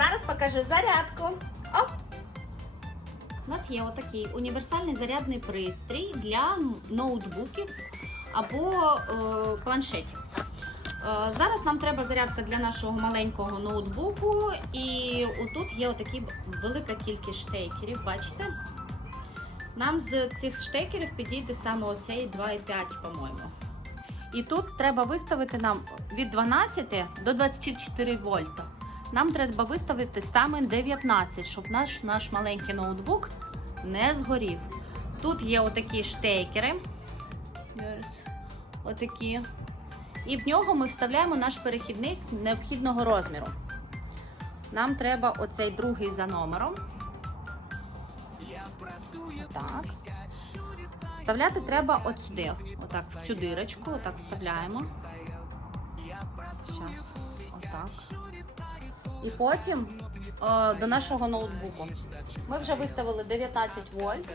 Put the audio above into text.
Зараз покажу зарядку. Оп! У нас є отакий універсальний зарядний пристрій для ноутбуків або е, планшетів. Е, зараз нам треба зарядка для нашого маленького ноутбуку, і отут є отакі велика кількість штекерів, бачите? Нам з цих штекерів підійде саме оцей 2,5, по-моєму. І тут треба виставити нам від 12 до 24 вольта. Нам треба виставити стамен 19, щоб наш, наш маленький ноутбук не згорів. Тут є отакі штекери. Отакі. І в нього ми вставляємо наш перехідник необхідного розміру. Нам треба оцей другий за номером. Так. Вставляти треба от сюди. Отак, в цю дирочку, отак вставляємо. Зараз, отак. І потім е, до нашого ноутбуку. Ми вже виставили 19 вольт.